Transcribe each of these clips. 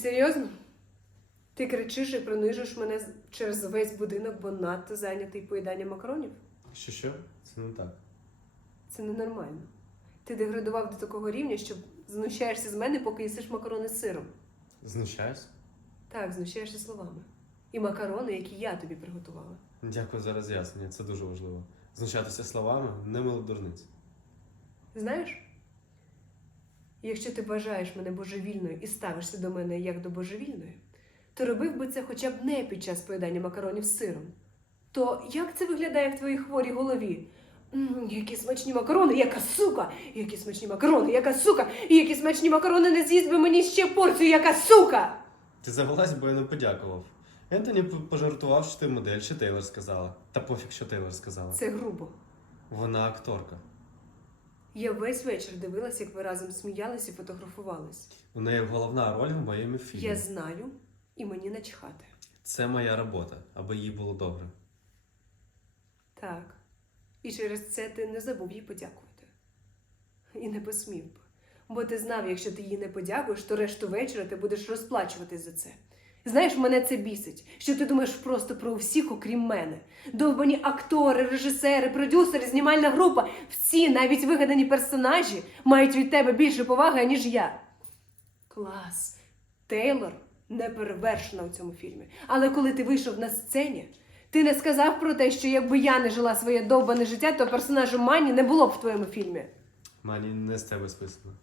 серйозно? Ти кричиш і принижуєш мене через весь будинок, бо надто зайнятий поїданням макаронів? Що що? Це не так. Це ненормально. Ти деградував до такого рівня, що знущаєшся з мене, поки їсиш макарони з сиром. Знущаюсь? Так, знущаєшся словами. І макарони, які я тобі приготувала. Дякую за роз'яснення, це дуже важливо. Знущатися словами не мило дурниць. Знаєш, якщо ти вважаєш мене божевільною і ставишся до мене як до божевільної, то робив би це хоча б не під час поїдання макаронів з сиром. То як це виглядає в твоїй хворій голові? М, які смачні макарони, яка сука! Які смачні макарони, яка сука! І які смачні макарони не з'їсть би мені ще порцію, яка сука! Ти завелась, бо я не подякував. Ентоні пожартував, що ти модель, що Тейлор сказала. Та пофіг, що Тейлор сказала. Це грубо. Вона акторка. Я весь вечір дивилась, як ви разом сміялись і фотографувались. У неї головна роль в моєму фільмі. Я знаю, і мені начхати. Це моя робота, аби їй було добре. Так. І через це ти не забув їй подякувати. І не посмів би. Бо ти знав, якщо ти їй не подякуєш, то решту вечора ти будеш розплачуватись за це. Знаєш, мене це бісить, що ти думаєш просто про всіх, окрім мене. Довбані актори, режисери, продюсери, знімальна група, всі, навіть вигадані персонажі, мають від тебе більше поваги, ніж я. Клас. Тейлор не перевершена у цьому фільмі. Але коли ти вийшов на сцені, ти не сказав про те, що якби я не жила своє довбане життя, то персонажу Мані не було б в твоєму фільмі. Мані не з тебе списано.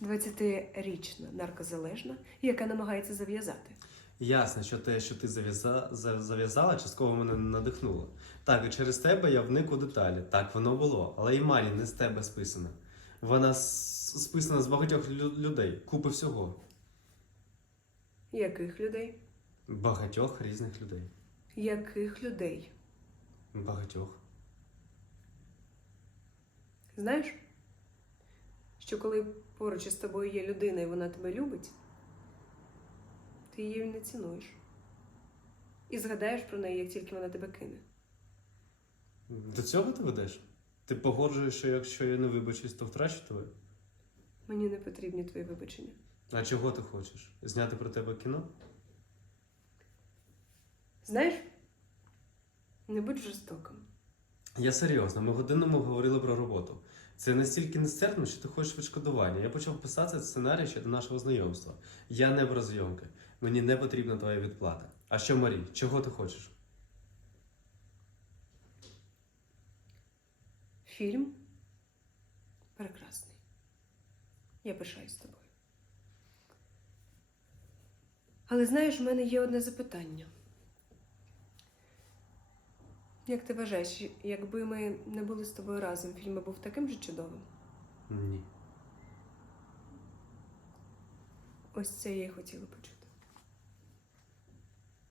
20-річна наркозалежна, яка намагається зав'язати. Ясно, що те, що ти зав'яза... за- зав'язала, частково мене надихнуло. Так, і через тебе я вник у деталі. Так воно було. Але і Мані не з тебе списана. Вона списана з багатьох людей, купи всього. Яких людей? Багатьох різних людей. Яких людей? Багатьох. Знаєш, що коли поруч із тобою є людина і вона тебе любить, ти її не цінуєш. І згадаєш про неї, як тільки вона тебе кине. До цього ти ведеш? Ти погоджуєш, що якщо я не вибачусь, то втрачу тебе? Мені не потрібні твої вибачення. А чого ти хочеш? Зняти про тебе кіно? Знаєш, не будь жорстоким. Я серйозно, ми годинами говорили про роботу. Це настільки нестерпно, що ти хочеш відшкодування. Я почав писати сценарій ще до нашого знайомства. Я не про зйомки. Мені не потрібна твоя відплата. А що, Марій, чого ти хочеш? Фільм прекрасний. Я пишаюсь тобою. Але знаєш, в мене є одне запитання. Як ти вважаєш, якби ми не були з тобою разом, фільм був таким же чудовим? Ні. Ось це я і хотіла почути.